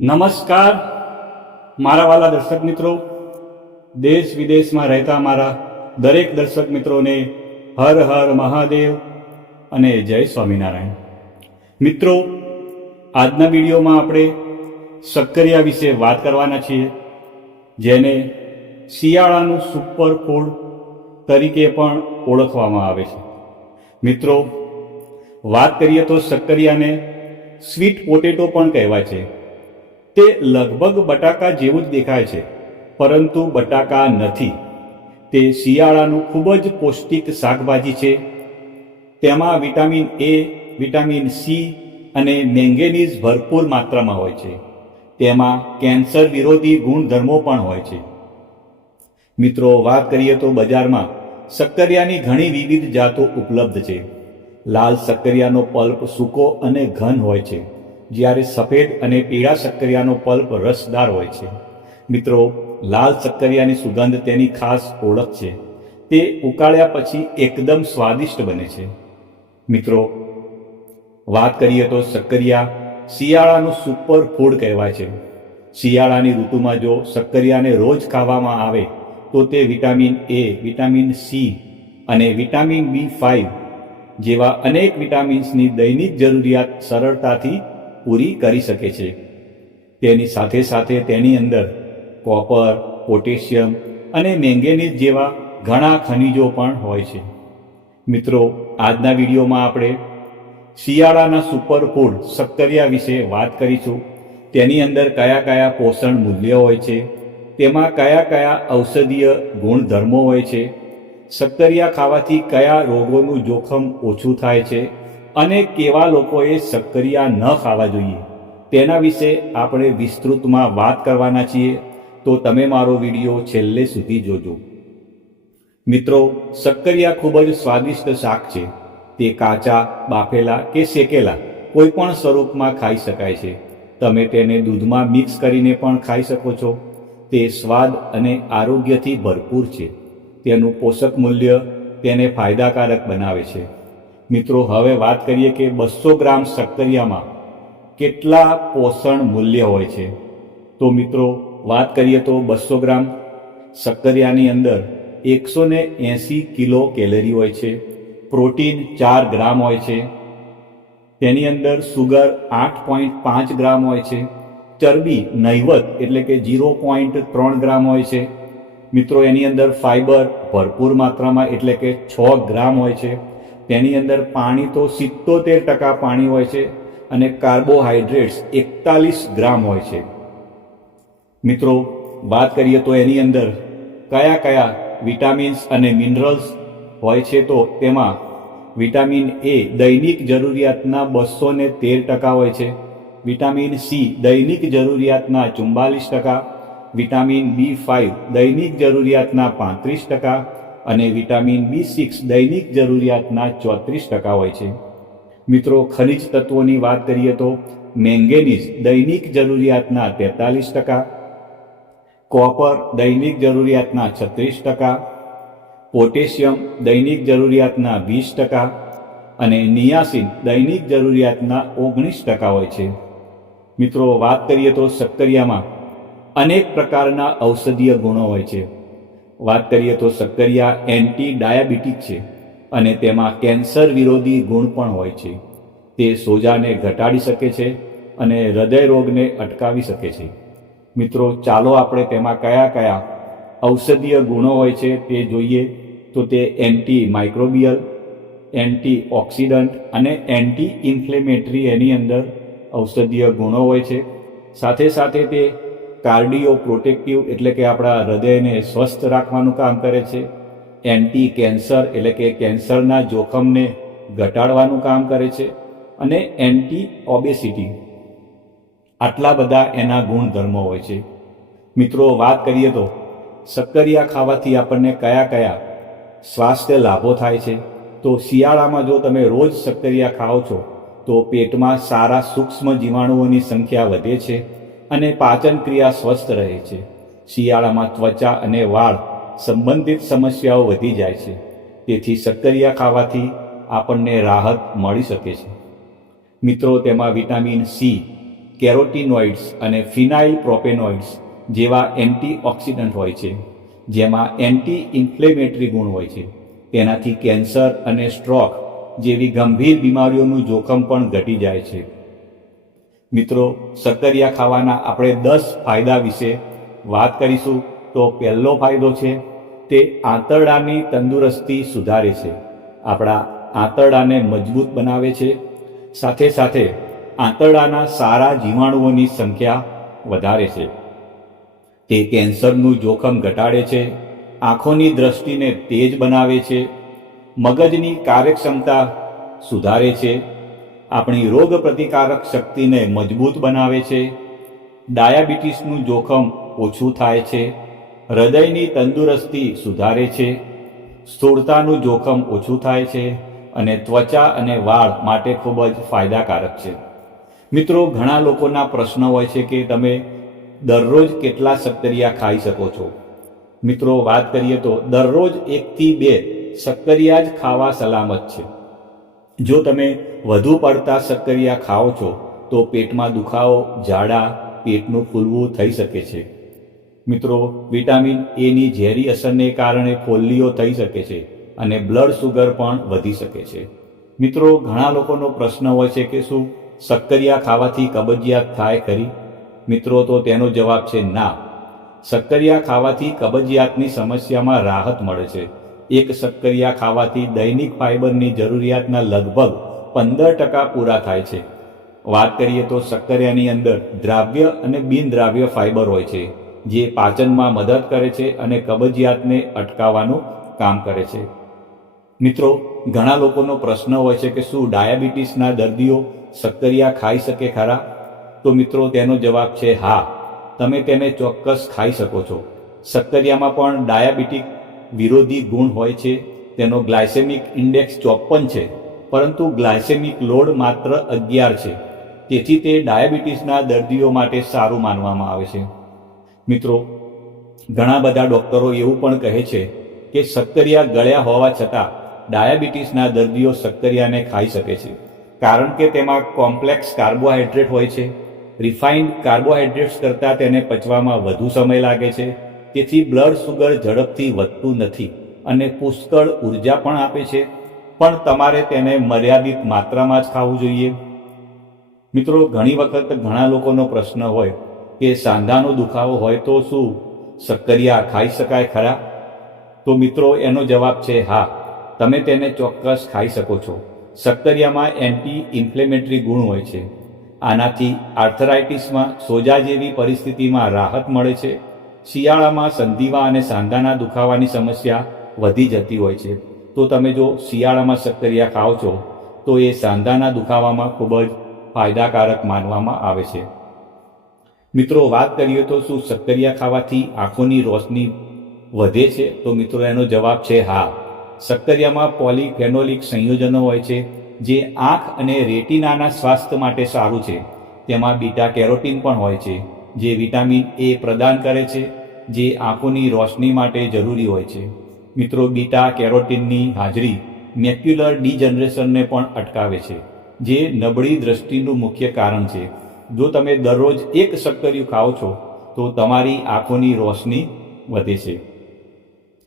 નમસ્કાર મારા વાલા દર્શક મિત્રો, દેશ વિદેશમાં રહેતા મારા દરેક દર્શક મિત્રોને હર હર મહાદેવ અને જય સ્વામિનારાયણ. મિત્રો, આજના વિડીયોમાં આપણે શક્કરિયા વિશે વાત કરવાના છીએ, જેને શિયાળાનું સુપર ફૂડ તરીકે પણ ઓળખવામાં આવે છે. મિત્રો, વાત કરીએ તો શક્કરિયાને સ્વીટ પોટેટો પણ કહેવાય છે. તે લગભગ બટાકા જેવું જ દેખાય છે, પરંતુ બટાકા નથી. તે શિયાળાનું ખૂબ જ પૌષ્ટિક શાકભાજી છે. તેમાં વિટામિન એ, વિટામિન સી અને મેંગેનીઝ ભરપૂર માત્રામાં હોય છે. તેમાં કેન્સર વિરોધી ગુણધર્મો પણ હોય છે. મિત્રો, વાત કરીએ તો બજારમાં શક્કરિયાની ઘણી વિવિધ જાતો ઉપલબ્ધ છે. લાલ શક્કરિયાનો પલ્પ સૂકો અને ઘન હોય છે, જ્યારે સફેદ અને પીળા શક્કરિયાનો પલ્પ રસદાર હોય છે. મિત્રો, લાલ શક્કરિયાની સુગંધ તેની ખાસ ઓળખ છે. તે ઉકાળ્યા પછી એકદમ સ્વાદિષ્ટ બને છે. મિત્રો, વાત કરીએ તો શક્કરિયા શિયાળાનું સુપર ફૂડ કહેવાય છે. શિયાળાની ઋતુમાં જો શક્કરિયાને રોજ ખાવામાં આવે તો તે વિટામિન એ, વિટામિન સી અને વિટામિન B5 જેવા અનેક વિટામિન્સની દૈનિક જરૂરિયાત સરળતાથી પૂરી કરી શકે છે. તેની સાથે સાથે તેની અંદર કોપર, પોટેશિયમ અને મેંગેનીઝ જેવા ઘણા ખનિજો પણ હોય છે. મિત્રો, આજના વિડીયોમાં આપણે શિયાળાના સુપર ફૂડ શક્કરિયા વિશે વાત કરીશું. તેની અંદર કયા કયા પોષણ મૂલ્યો હોય છે, તેમાં કયા કયા ઔષધીય ગુણધર્મો હોય છે, શક્કરિયા ખાવાથી કયા રોગોનું જોખમ ઓછું થાય છે અને કેવા લોકોએ શક્કરિયા ન ખાવા જોઈએ, તેના વિશે આપણે વિસ્તૃતમાં વાત કરવાના છીએ. તો તમે મારો વિડીયો છેલ્લે સુધી જોજો. મિત્રો, શક્કરિયા ખૂબ જ સ્વાદિષ્ટ શાક છે. તે કાચા, બાફેલા કે શેકેલા કોઈ પણ સ્વરૂપમાં ખાઈ શકાય છે. તમે તેને દૂધમાં મિક્સ કરીને પણ ખાઈ શકો છો. તે સ્વાદ અને આરોગ્યથી ભરપૂર છે. તેનું પોષક મૂલ્ય તેને ફાયદાકારક બનાવે છે. મિત્રો, હવે વાત કરીએ કે 200 ગ્રામ શક્કરિયામાં કેટલા પોષણ મૂલ્ય હોય છે. તો મિત્રો, વાત કરીએ તો 200 ગ્રામ શક્કરિયાની અંદર 180 કિલો કેલરી હોય છે. પ્રોટીન 4 ગ્રામ હોય છે. તેની અંદર સુગર 8.5 ગ્રામ હોય છે. ચરબી નહિવત એટલે કે 0.3 ગ્રામ હોય છે. મિત્રો, એની અંદર ફાઇબર ભરપૂર માત્રામાં એટલે કે 6 ગ્રામ હોય છે. તેની અંદર પાણી તો 77% પાણી હોય છે અને કાર્બોહાઈડ્રેટ્સ 41 ગ્રામ હોય છે. મિત્રો, વાત કરીએ તો એની અંદર કયા કયા વિટામિન્સ અને મિનરલ્સ હોય છે, તો તેમાં વિટામિન એ દૈનિક જરૂરિયાતના 213% હોય છે. વિટામિન સી દૈનિક જરૂરિયાતના 44%, વિટામિન B5 દૈનિક જરૂરિયાતના 35% અને વિટામિન B6 દૈનિક જરૂરિયાતના 34% હોય છે. મિત્રો, ખનિજ તત્વોની વાત કરીએ તો મેંગેનીઝ દૈનિક જરૂરિયાતના 43%, કોપર દૈનિક જરૂરિયાતના 36%, પોટેશિયમ દૈનિક જરૂરિયાતના 20% અને નિયાસિન દૈનિક જરૂરિયાતના 19% હોય છે. મિત્રો, વાત કરીએ તો શક્કરિયામાં અનેક પ્રકારના ઔષધીય ગુણો હોય છે. વાત કરીએ તો શક્કરિયા એન્ટી ડાયાબિટીક છે અને તેમાં કેન્સર વિરોધી ગુણ પણ હોય છે. તે સોજાને ઘટાડી શકે છે અને હૃદય રોગને અટકાવી શકે છે. મિત્રો, ચાલો આપણે તેમાં કયા કયા ઔષધીય ગુણો હોય છે તે જોઈએ. તો તે એન્ટી માઇક્રોબિયલ, એન્ટી ઓક્સિડન્ટ અને એન્ટી ઇન્ફ્લેમેટરી એની અંદર ઔષધીય ગુણો હોય છે. સાથે સાથે તે કાર્ડિયો પ્રોટેક્ટિવ એટલે કે આપણા હૃદયને સ્વસ્થ રાખવાનું કામ કરે છે. એન્ટી કેન્સર એટલે કે કેન્સરના જોખમને ઘટાડવાનું કામ કરે છે અને એન્ટી ઓબેસિટી, આટલા બધા એના ગુણધર્મો હોય છે. મિત્રો, વાત કરીએ તો શક્કરિયા ખાવાથી આપણને કયા કયા સ્વાસ્થ્ય લાભો થાય છે. તો શિયાળામાં જો તમે રોજ શક્કરિયા ખાઓ છો તો પેટમાં સારા સૂક્ષ્મ જીવાણુઓની સંખ્યા વધે છે અને પાચન ક્રિયા સ્વસ્થ રહે છે. શિયાળામાં ત્વચા અને વાળ સંબંધિત સમસ્યાઓ વધી જાય છે. તેથી શક્કરિયા ખાવાથી આપણને રાહત મળી શકે છે. મિત્રો, તેમાં વિટામિન સી કેરોટીનોઇડ્સ અને ફિનાઇલ પ્રોપેનોઇડ્સ જેવા એન્ટીઓક્સિડન્ટ હોય છે, જેમાં એન્ટી ઇન્ફ્લેમેટરી ગુણ હોય છે. તેનાથી કેન્સર અને સ્ટ્રોક જેવી ગંભીર બીમારીઓનું જોખમ પણ ઘટી જાય છે. મિત્રો, શક્કરિયા ખાવાના આપણે 10 ફાયદા વિશે વાત કરીશું. તો પહેલો ફાયદો છે તે આંતરડાની તંદુરસ્તી સુધારે છે. આપણા આંતરડાને મજબૂત બનાવે છે. સાથે સાથે આંતરડાના સારા જીવાણુઓની સંખ્યા વધારે છે. તે કેન્સરનું જોખમ ઘટાડે છે, આંખોની દ્રષ્ટિને તેજ બનાવે છે, મગજની કાર્યક્ષમતા સુધારે છે, આપણી રોગ પ્રતિકારક શક્તિને મજબૂત બનાવે છે, ડાયાબિટીસનું જોખમ ઓછું થાય છે, હૃદયની તંદુરસ્તી સુધારે છે, સ્થૂળતાનું જોખમ ઓછું થાય છે અને ત્વચા અને વાળ માટે ખૂબ જ ફાયદાકારક છે. મિત્રો, ઘણા લોકોના પ્રશ્ન હોય છે કે તમે દરરોજ કેટલા શક્કરિયા ખાઈ શકો છો? મિત્રો, વાત કરીએ તો દરરોજ 1 થી 2 શક્કરિયા જ ખાવા સલામત છે. જો તમે વધુ પડતા શક્કરિયા ખાઓ છો તો પેટમાં દુખાવો, ઝાડા, પેટનું ફૂલવું થઈ શકે છે. મિત્રો, વિટામિન એની ઝેરી અસરને કારણે ફોલ્લીઓ થઈ શકે છે અને બ્લડ સુગર પણ વધી શકે છે. મિત્રો, ઘણા લોકોનો પ્રશ્ન હોય છે કે શું શક્કરિયા ખાવાથી કબજિયાત થાય ખરી? મિત્રો, તો તેનો જવાબ છે ના. શક્કરિયા ખાવાથી કબજિયાતની સમસ્યામાં રાહત મળે છે. એક શક્કરિયા ખાવાથી દૈનિક ફાઇબરની જરૂરિયાતના લગભગ 15% પૂરા થાય છે. વાત કરીએ તો શક્કરિયાની અંદર દ્રાવ્ય અને બિનદ્રાવ્ય ફાઇબર હોય છે, જે પાચનમાં મદદ કરે છે અને કબજિયાતને અટકાવવાનું કામ કરે છે. મિત્રો, ઘણા લોકોનો પ્રશ્ન હોય છે કે શું ડાયાબિટીસના દર્દીઓ શક્કરિયા ખાઈ શકે ખરા? તો મિત્રો, તેનો જવાબ છે હા. તમે તેને ચોક્કસ ખાઈ શકો છો. શક્કરિયામાં પણ ડાયાબિટીક વિરોધી ગુણ હોય છે. તેનો ગ્લાયસેમિક ઇન્ડેક્સ 54 છે, પરંતુ ગ્લાયસેમિક લોડ માત્ર 11 છે. તેથી તે ડાયાબિટીસના દર્દીઓ માટે સારું માનવામાં આવે છે. મિત્રો, ઘણા બધા ડૉક્ટરો એવું પણ કહે છે કે શક્કરિયા ગળ્યા હોવા છતાં ડાયાબિટીસના દર્દીઓ શક્કરિયાને ખાઈ શકે છે, કારણ કે તેમાં કોમ્પ્લેક્સ કાર્બોહાઈડ્રેટ હોય છે. રિફાઇન્ડ કાર્બોહાઈડ્રેટ્સ કરતાં તેને પચવામાં વધુ સમય લાગે છે. તેથી બ્લડ સુગર ઝડપથી વધતું નથી અને પુષ્કળ ઉર્જા પણ આપે છે. પણ તમારે તેને મર્યાદિત માત્રામાં જ ખાવું જોઈએ. મિત્રો, ઘણી વખત ઘણા લોકોનો પ્રશ્ન હોય કે સાંધાનો દુખાવો હોય તો શું શક્કરિયા ખાઈ શકાય ખરા? તો મિત્રો, એનો જવાબ છે હા. તમે તેને ચોક્કસ ખાઈ શકો છો. શક્કરિયામાં એન્ટી ઇન્ફ્લેમેટરી ગુણ હોય છે. આનાથી આર્થરાઇટિસમાં, સોજા જેવી પરિસ્થિતિમાં રાહત મળે છે. શિયાળામાં સંધિવા અને સાંધાના દુખાવાની સમસ્યા વધી જતી હોય છે. તો તમે જો શિયાળામાં શક્કરિયા ખાઓ છો તો એ સાંધાના દુખાવામાં ખૂબ જ ફાયદાકારક માનવામાં આવે છે. મિત્રો, વાત કરીએ તો શું શક્કરિયા ખાવાથી આંખોની રોશની વધે છે? તો મિત્રો, એનો જવાબ છે હા. શક્કરિયામાં પોલીફેનોલિક સંયોજનો હોય છે, જે આંખ અને રેટિનાના સ્વાસ્થ્ય માટે સારું છે. તેમાં બીટા કેરોટીન પણ હોય છે, જે વિટામિન એ પ્રદાન કરે છે, જે આંખોની રોશની માટે જરૂરી હોય છે. મિત્રો, બીટા કેરોટીનની હાજરી મેક્યુલર ડિજનરેશનને પણ અટકાવે છે, જે નબળી દ્રષ્ટિનું મુખ્ય કારણ છે. જો તમે દરરોજ 1 શક્કરિયું ખાઓ છો તો તમારી આંખોની રોશની વધે છે.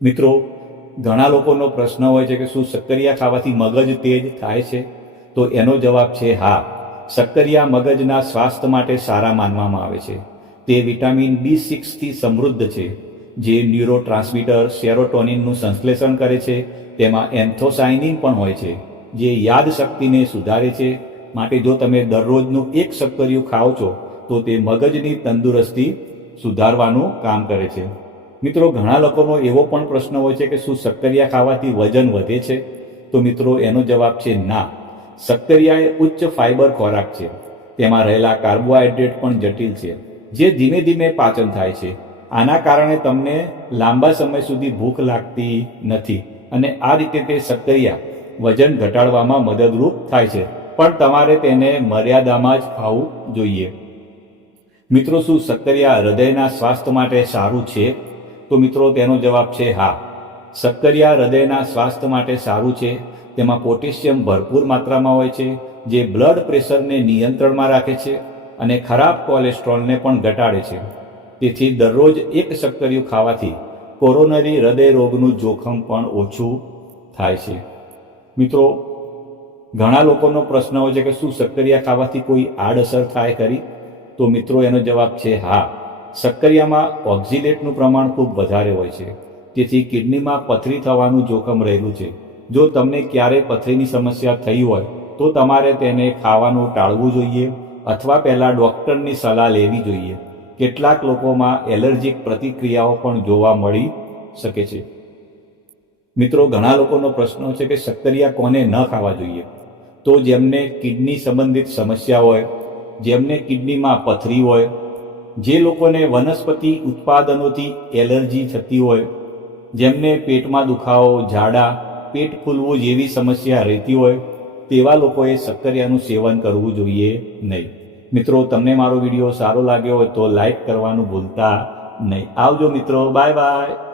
મિત્રો, ઘણા લોકોનો પ્રશ્ન હોય છે કે શું શક્કરિયા ખાવાથી મગજ તેજ થાય છે? તો એનો જવાબ છે હા. શક્કરિયા મગજના સ્વાસ્થ્ય માટે સારા માનવામાં આવે છે. તે વિટામિન B6 થી સમૃદ્ધ છે, જે ન્યુરોટ્રાન્સમીટર સેરોટોનિનનું સંશ્લેષણ કરે છે. તેમાં એન્થોસાયનિન પણ હોય છે, જે યાદશક્તિને સુધારે છે. માટે જો તમે દરરોજનું 1 શક્કરિયું ખાઓ છો તો તે મગજની તંદુરસ્તી સુધારવાનું કામ કરે છે. મિત્રો, ઘણા લોકોનો એવો પણ પ્રશ્ન હોય છે કે શું શક્કરિયા ખાવાથી વજન વધે છે? તો મિત્રો, એનો જવાબ છે ના. શક્કરિયા એ ઉચ્ચ ફાઇબર ખોરાક છે. તેમાં રહેલા કાર્બોહાઈડ્રેટ પણ જટિલ છે, જે ધીમે ધીમે પાચન થાય છે. આના કારણે તમને લાંબા સમય સુધી ભૂખ લાગતી નથી અને આ રીતે તે શક્કરિયા વજન ઘટાડવામાં મદદરૂપ થાય છે. પણ તમારે તેને મર્યાદામાં જ ખાવું જોઈએ. મિત્રો, શું શક્કરિયા હૃદયના સ્વાસ્થ્ય માટે સારું છે? તો મિત્રો, તેનો જવાબ છે હા. શક્કરિયા હૃદયના સ્વાસ્થ્ય માટે સારું છે. તેમાં પોટેશિયમ ભરપૂર માત્રામાં હોય છે, જે બ્લડ પ્રેશરને નિયંત્રણમાં રાખે છે અને ખરાબ કોલેસ્ટ્રોલને પણ ઘટાડે છે. તેથી દરરોજ એક શક્કરિયું ખાવાથી કોરોનરી હૃદય રોગનું જોખમ પણ ઓછું થાય છે. મિત્રો, ઘણા લોકોનો પ્રશ્ન હોય છે કે શું શક્કરિયા ખાવાથી કોઈ આડઅસર થાય ખરી? તો મિત્રો, એનો જવાબ છે હા. શક્કરિયામાં ઓક્ઝિલેટનું પ્રમાણ ખૂબ વધારે હોય છે, તેથી કિડનીમાં પથરી થવાનું જોખમ રહેલું છે. જો તમને ક્યારેય પથરીની સમસ્યા થઈ હોય તો તમારે તેને ખાવાનું ટાળવું જોઈએ અથવા પહેલાં ડૉક્ટરની સલાહ લેવી જોઈએ. કેટલાક લોકોમાં એલર્જીક પ્રતિક્રિયાઓ પણ જોવા મળી શકે છે. મિત્રો, ઘણા લોકોનો પ્રશ્ન છે કે શક્કરિયા કોને ન ખાવા જોઈએ? તો જેમને કિડની સંબંધિત સમસ્યા હોય, જેમને કિડનીમાં પથરી હોય, જે લોકોને વનસ્પતિ ઉત્પાદનોથી એલર્જી થતી હોય, જેમને પેટમાં દુખાવો, ઝાડા, પેટ ફૂલવું જેવી સમસ્યા રહેતી હોય, તેવા લોકોએ શક્કરિયાનું સેવન કરવું જોઈએ નહીં. મિત્રો, તમને મારો વિડીયો સારો લાગ્યો હોય તો લાઈક કરવાનું ભૂલતા નહીં. આવજો મિત્રો, બાય બાય.